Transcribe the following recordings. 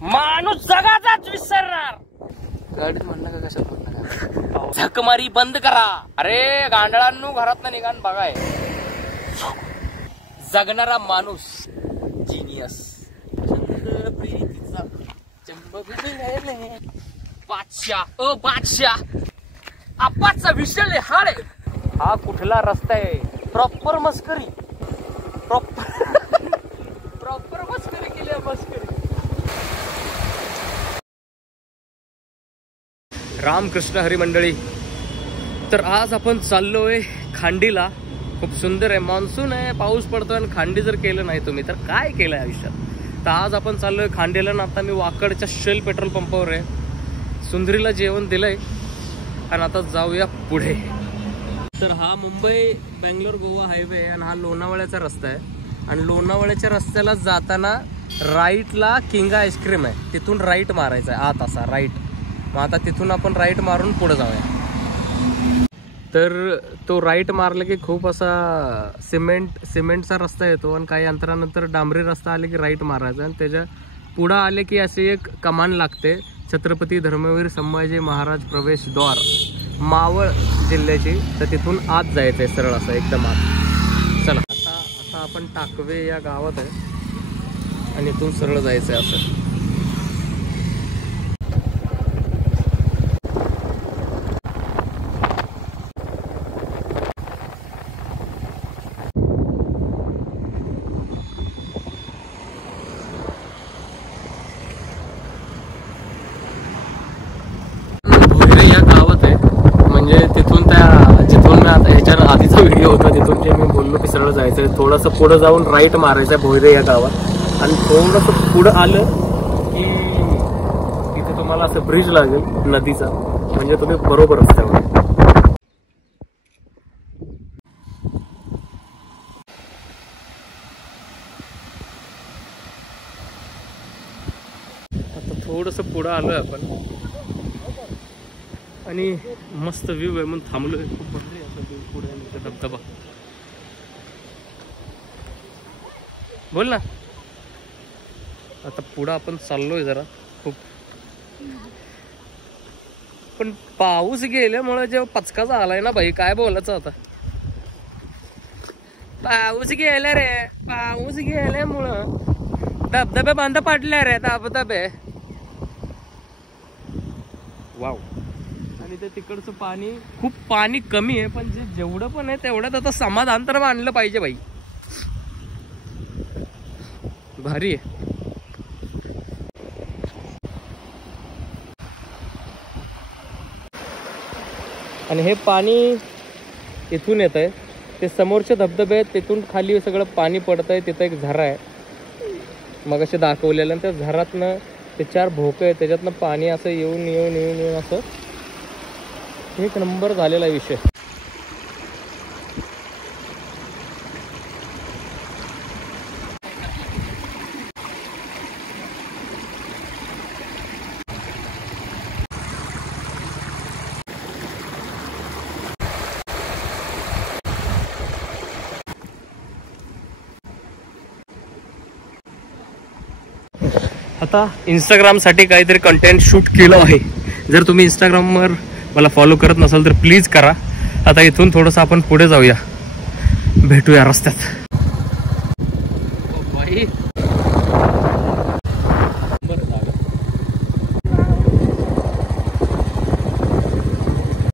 माणूस जगाचाच विसरणार. गाडीत म्हणणं का कशात म्हणणं का? झकमारी बंद करा. अरे गांडळांनो घरातनं निघान बघाय. जगणारा माणूस जीनियस. बादशाह बादशाह आपाचा विषय हाड आहे. हा कुठला रस्ता आहे? प्रॉपर मस्करी. प्रॉपर मस्करी केली आहे. मस्करी. रामकृष्ण हरी मंडळी. तर आज आपण चाललोय खांडीला. खूप सुंदर आहे. मान्सून आहे, पाऊस पडतोय आणि खांडी जर केलं नाही तुम्ही तर काय केलंय आयुष्यात. तर आज आपण चाललोय खांडीला. ना आता मी वाकडच्या शेल पेट्रोल पंपावर आहे. सुंदरीला जेवण दिलंय आणि आता जाऊया पुढे. तर हा मुंबई बेंगलोर गोवा हायवे आणि हा लोणावळ्याचा रस्ता आहे. आणि लोणावळ्याच्या रस्त्याला जाताना राईटला किंगा आईस्क्रीम आहे. तिथून राईट मारायचा आहे. आत असा राईट. मग आता तिथून आपण राईट मारून पुढे जाऊया. तर तो राईट मारला की खूप असा सिमेंटचा रस्ता येतो आणि काही अंतरानंतर डांबरी रस्ता आले की राईट मारायचा. आणि त्याच्या पुढं आले की अशी एक कमान लागते. छत्रपती धर्मवीर संभाजी महाराज प्रवेशद्वार मावळ जिल्ह्याची. तर तिथून आत जायचं आहे सरळ असं एकदम आत. चला आता आपण टाकवे या गावात आहे आणि इथून सरळ जायचं आहे असं. आधीचा व्हिडिओ होता तिथून जे मी बोललो की सरळ जायचंय. थोडंसं पुढं जाऊन राईट मारायचंय भोयरे या गावात. आणि थोडंसं पुढं आलं की तिथे तुम्हाला असं ब्रिज लागेल नदीचा. म्हणजे तुम्ही बरोबर रस्त्यावर. आता थोडंसं पुढं आलोय आपण आणि मस्त व्ह्यू आहे म्हणून थांबलोय. खूप भारी असं व्ह्यू पुढे धबधबा. बोल ना. आता पुढं आपण चाललोय जरा खूप. पण पाऊस गेल्यामुळे जेव्हा पचकाचा आलाय ना भाई काय बोलायचं आता. पाऊस गेला रे. पाऊस गेल्यामुळं धबधबे बंद पडले रे. धबधबे. वाव. आणि ते तिकडचं पाणी खूप पाणी कमी आहे. पण जे जेवढं पण आहे तेवढ्यात आता समाधान तर मानलं पाहिजे भाई. भारी आहे. आणि हे पाणी इथून येत आहे. ते समोरचे धबधबे आहेत तिथून खाली सगळं पाणी पडत आहे. तिथं एक झरा आहे मग असे दाखवलेलं. आणि त्या झरातनं ते 4 भोकं आहे त्याच्यातनं पाणी असं येऊन येऊन येऊन येऊन असं एक नंबर झालेला विषय. आता इंस्टाग्रामसाठी काहीतरी कंटेंट शूट केलं आहे. जर तुम्ही इंस्टाग्रामवर मला फॉलो करत नसाल तर प्लीज करा. आता इथून थोडंसं आपण पुढे जाऊया. भेटूया रस्त्यात.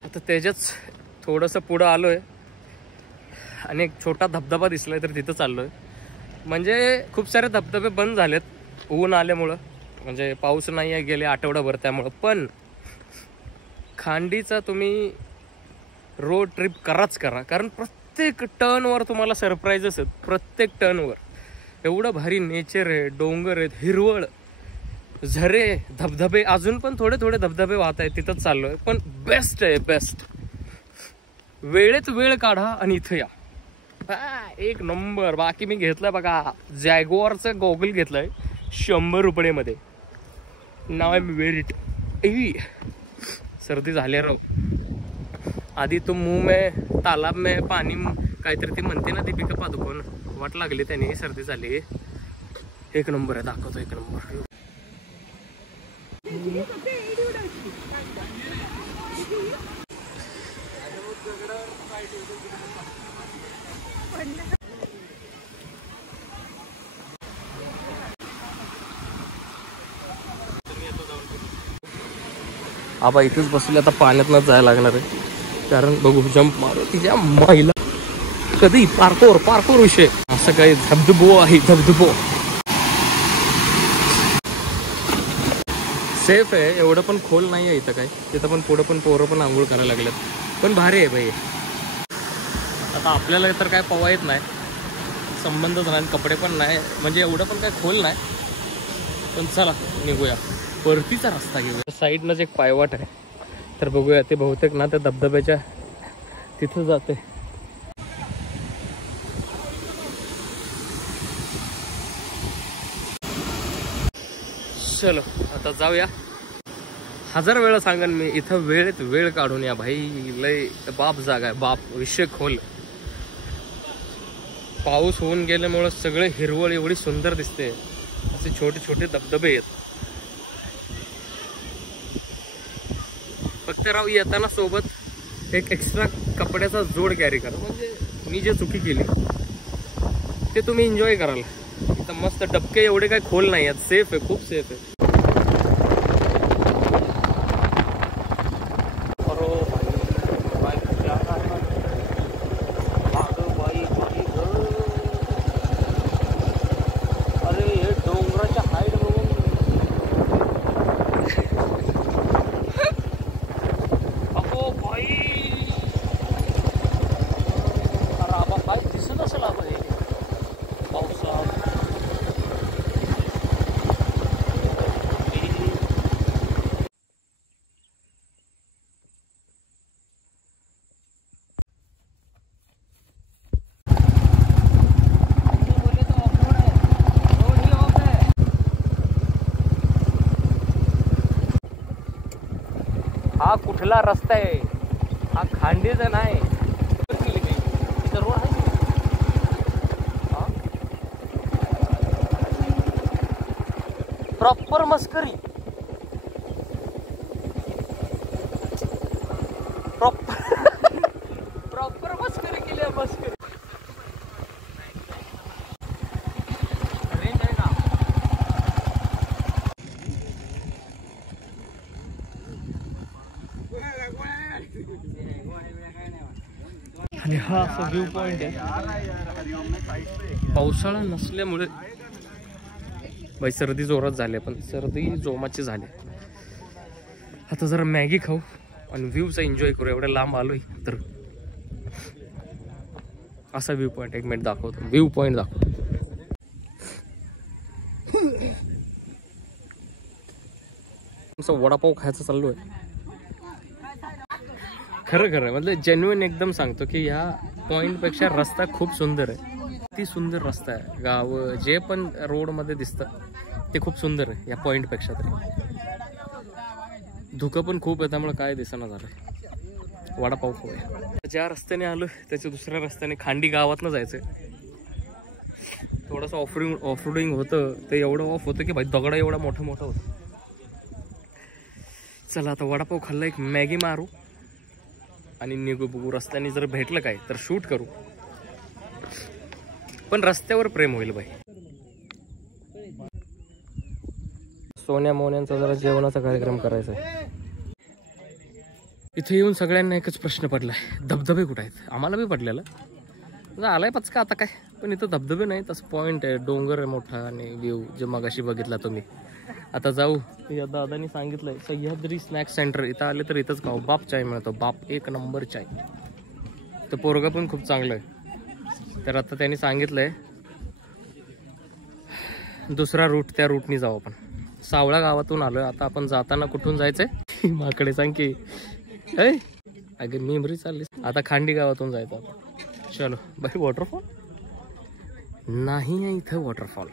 आता त्याच्याच थोडंसं पुढं आलोय आणि एक छोटा धबधबा दिसलाय तर तिथं चाललोय. म्हणजे खूप सारे धबधबे बंद झालेत ऊन आल्यामुळं. म्हणजे पाऊस नाही आहे गेले आठवडाभर त्यामुळं. पण खांडीचा तुम्ही रोड ट्रिप कराच करा. कारण प्रत्येक टर्नवर तुम्हाला सरप्राईजेस आहेत. प्रत्येक टर्नवर एवढं भारी नेचर आहे. डोंगर आहेत, हिरवळ, झरे, धबधबे. अजून पण थोडे थोडे धबधबे वाहत आहेत. तिथंच चाललोय. पण बेस्ट आहे बेस्ट. वेळेत वेळ काढा आणि इथं या. एक नंबर. बाकी मी घेतलंय बघा जॅग्वारचं गॉगल घेतलंय 100 रुपये. नाव आहे वेअर इट. सर्दी झाली राव. आधी तो मुंह में तालाब में पाणी काहीतरी ती म्हणते ना दीपिका पादुकोण. वाट लागली त्याने सर्दी झाली. एक नंबर आहे. दाखवतो एक नंबर. आबा इथेच बसले, आता पाण्यातनच जायला लागणार आहे, कारण बघू जंप मारू तिच्या महिला कधी पार्कोर विषय असं काही धबधबो आहे, धबधबो सेफ आहे, एवढं पण खोल नाही आहे इथं काय, तिथं पण पुढं पण पोरं पण आंघोळ करायला लागल्यात, पण भारी आहे भाई. आता आपल्याला तर काय पवा येत नाही, संबंधच नाही, कपडे पण नाही, म्हणजे एवढं पण काय खोल नाही, पण चला निघूया, परतीचा रस्ता घेऊया. साईडनंच एक पायवाट आहे, तर बघूया ते बहुतेक ना त्या धबधब्याच्या तिथं जाते. चलो आता जाऊया. 1000 वेळा सांगन मी, इथं वेळेत वेळ काढून या भाई, लय बाप जागा आहे, बाप विषय खोल. पाऊस होऊन गेल्यामुळं सगळे हिरवळ एवढी सुंदर दिसते, असे छोटे छोटे धबधबे आहेत. फक्त राव येताना सोबत एक एक्स्ट्रा कपड्याचा जोड कॅरी करा, म्हणजे मी जे चुकी केली ते तुम्ही एन्जॉय कराल. इथं मस्त डबके एवढे काही खोल नाही आहेत, सेफ आहे, खूप सेफ आहे. हा कुठला रस्ता आहे, हा खांडीचा नाही, प्रॉपर मस्करी, प्रॉपर मस्करी केली आहे, मस्करी. आणि हा असा व्ह्यू पॉइंट आहे. पावसाळा नसल्यामुळे बाई सर्दी जोरात झाली, पण सर्दी जोमाची झाली. आता जरा मॅगी खाऊ आणि व्ह्यूचा एन्जॉय करू. एवढ्या लांब आलोय तर असा व्ह्यू पॉइंट, एक मिनिट दाखवतो, व्ह्यू पॉइंट दाखवतो. वडापाव खायचं चाललो आहे. खरं म्हणजे जेन्युइन एकदम सांगतो की ह्या पॉइंट पेक्षा रस्ता खूप सुंदर आहे. ती सुंदर रस्ता आहे. गाव जे पण रोड मध्ये दिसतं ते खूप सुंदर आहे या पॉइंट पेक्षा तरी. धुकं पण खूप आहे त्यामुळे काय दिसना झालंय. वडापाव खाऊया. ज्या रस्त्याने आलोय त्याच्या दुसऱ्या रस्त्याने खांडी गावातनं जायचंय. थोडंसं ऑफरोडिंग होतं ते एवढं ऑफ होतं की भाई दगड एवढा मोठं होतं. चला आता वडापाव खाल्ला, एक मॅगी मारू आणि निघू. बघू रस्त्याने जर भेटलं काय तर शूट करू, पण रस्त्यावर प्रेम होईल भाई. सोन्या मोन्यांचा जरा जेवणाचा कार्यक्रम करायचा आहे. इथे येऊन सगळ्यांना एकच प्रश्न पडलाय, धबधबे कुठे आहेत. आम्हाला बी पडलेलं, आलाय पचका आता काय, पण इथं धबधबे नाही. तसं पॉइंट आहे, डोंगर आहे मोठा आणि व्ह्यू जे मगाशी बघितला तुम्ही. आता जाऊ. या दादानी सांगितलंय सह्याद्री स्नॅक सेंटर, इथं आले तर इथंच खाऊ. बाप चाय मिळतो, बाप एक नंबर चाय. तर पोरगा पण खूप चांगलं आहे. तर आता त्यांनी सांगितलंय दुसरा रूट, त्या रूटनी जाऊ आपण. सावळा गावातून आलोय. आता आपण जाताना कुठून जायचंय माकडे सांग की. अगे मेमरी चालली. आता खांडी गावातून जायचं आपण. चलो बाई. वॉटरफॉल नाही आहे इथं, वॉटरफॉल.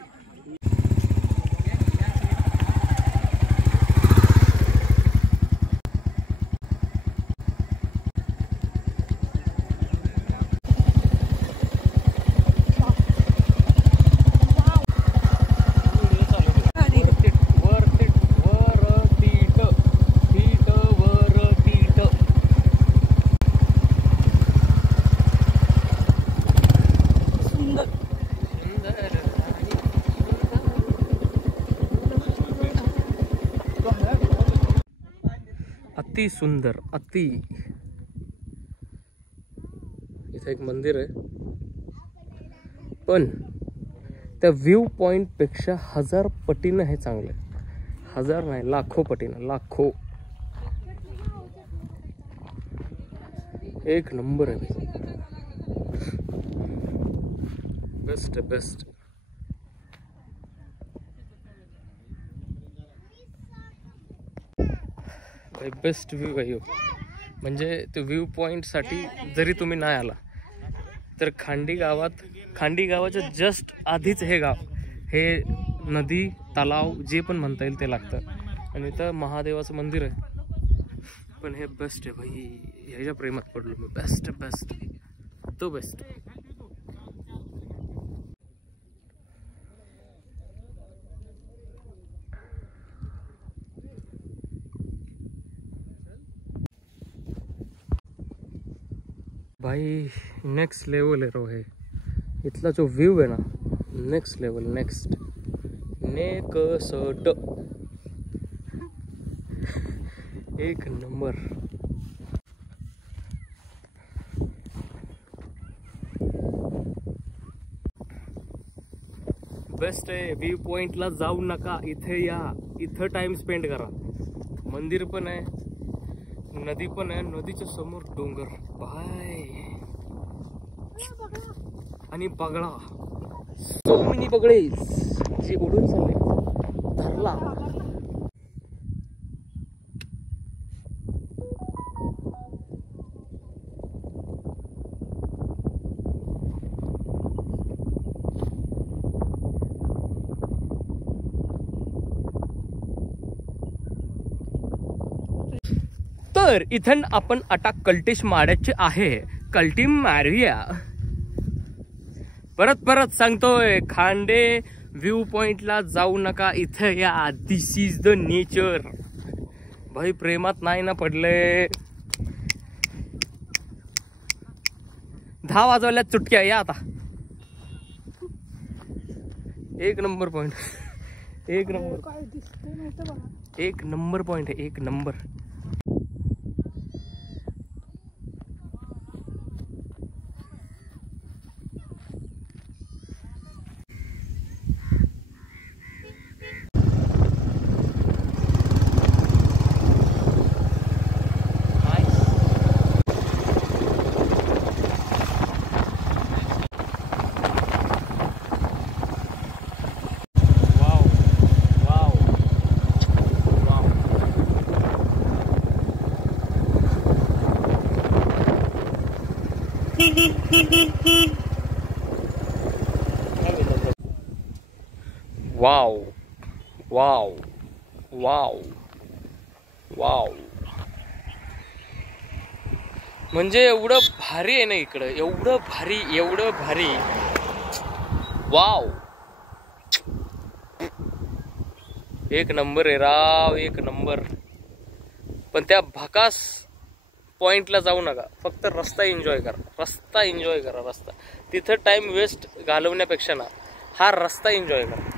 अति सुंदर, अति. इथे एक मंदिर आहे, पण त्या व्ह्यू पॉइंट पेक्षा 1000 पटीनं हे चांगलं. 1000 नाही, लाखो पटीनं, लाखो. एक नंबर आहे भाई. Best best. भाई बेस्ट व्ह्यू आहे. म्हणजे ते व्ह्यू पॉइंटसाठी जरी तुम्ही नाही आला तर खांडी गावाच्या जस्ट आधीच हे गाव, हे नदी तलाव जे पण म्हणता येईल ते लागतं. आणि इथं महादेवाचं मंदिर आहे. पण हे बेस्ट आहे भाई, ह्याच्या प्रेमात पडलो मी. बेस्ट बेस्ट तो बेस्ट. भाई नेक्स्ट लेवल आहे रो हे. इथला जो व्ह्यू आहे ना, नेक्स्ट लेवल. नेक्स्ट नेकसट. एक नंबर. बेस्ट आहे. व्ह्यू पॉइंटला जाऊ नका, इथे या, इथं टाइम स्पेंड करा. मंदिर पण आहे, नदी पण आहे, नदीच्या समोर डोंगर बाय आणि पगळा. सो मेनी पगळे जे उडून चालले. धरला. तर इथं आपण आता कल्टिश मारायचे आहे. कल्टी मारूया. परत सांगतोय, खांडे व्ह्यू पॉइंटला जाऊ नका, इथं या. This is the nature. भाई प्रेमात नाही ना पडले. 10 वाजवल्या चुटक्या. या आता. एक नंबर पॉइंट. एक नंबर पॉइंट आहे. एक नंबर. वाव वाव वाव वाव. म्हणजे एवढं भारी आहे ना इकडं. एवढं भारी. वाव. एक नंबर आहे राव. एक नंबर. पण त्या भकास पॉइंटला जाऊ नका. फक्त रस्ता एन्जॉय करा. रस्ता तिथं टाइम वेस्ट घालवण्यापेक्षा ना हा रस्ता एन्जॉय करा.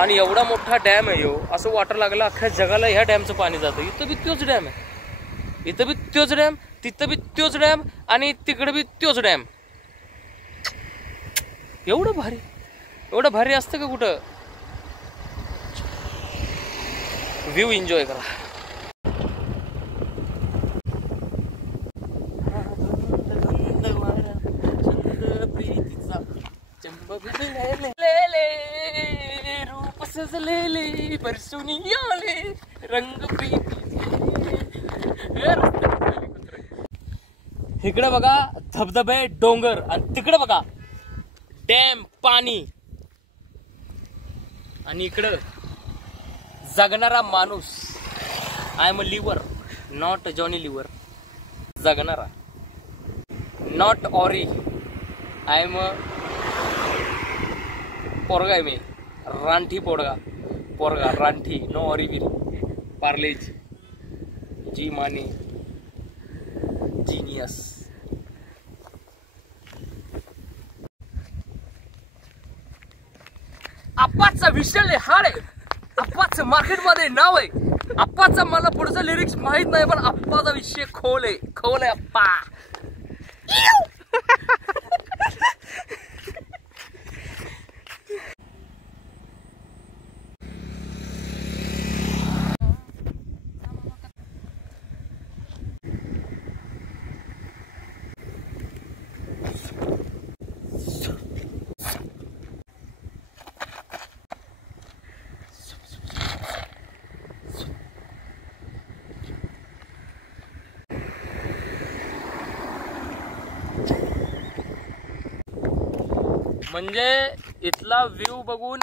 आणि एवढा मोठा डॅम आहे यो. असं वाटर लागलं अख्ख्या जगाला ह्या डॅमचं पाणी जातं. इथं बी तोच डॅम आहे. इथं बी तोच डॅम. तिथं बी तोच डॅम. आणि तिकडे बी तोच डॅम. एवढं भारी असतं का कुठं. व्ह्यू एन्जॉय करा. रूप सजलेले परसुनी आले रंग इकडे बघा धबधबे डोंगर आणि तिकडे बघा डॅम पाणी आणि इकडं जगणारा माणूस. I am a liver not Johnny Lever. जगणारा नॉट ऑरी. आय एम अ पोरगा आहे मी. रानठी पोरगा रानठी. नो ऑरीविल. पार्लेज जी माने जीनियस. आपाचा विषय हाड आहे. आप्पाचं मार्केटमध्ये नाव आहे. आप्पाचा मला पुढचं लिरिक्स माहित नाही, पण आप्पाचा विषय खोल आहे आप्पा. म्हणजे इथला व्ह्यू बघून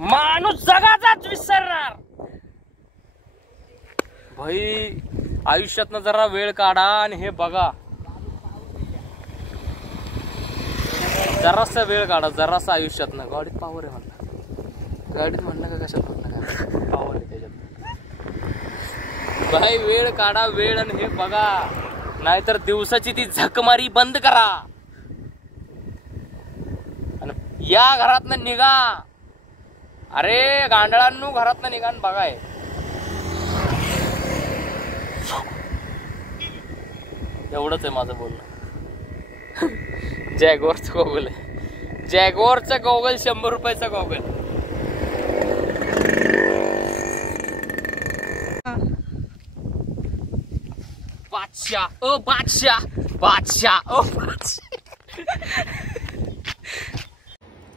माणूस जगाचाच विसरणार. भाई आयुष्यातनं जरा वेळ काढा आणि हे बघा. जरासा वेळ काढा, जरासा आयुष्यातनं. गाडीत पावर आहे म्हणलं. गाडीत म्हणणं का कशात म्हणणं काय पावर आहे त्याच्यात. भाई वेळ काढा, वेळ, आणि हे बघा. नाहीतर दिवसाची ती झकमारी बंद करा आणि या घरातनं निघा. अरे गांडळांनो, घरातनं निघा आणि बघाय. एवढंच आहे माझं बोलणं. जॅगवरचं गॉगल आहे. जॅगवरचं गॉगल 100 रुपयाचा गॉगल. बादशाह ओ बादशाह, बादशाह ओ बादशाह.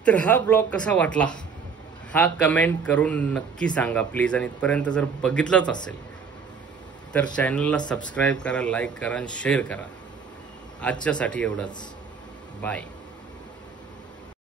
तर हा ब्लॉग कसा वाटला हा कमेंट करून नक्की सांगा प्लीज. आणि इथपर्यंत जर बघितलंच असेल तर चॅनलला सबस्क्राईब करा, लाईक करा आणि शेअर करा. आजच्यासाठी एवढंच. बाय.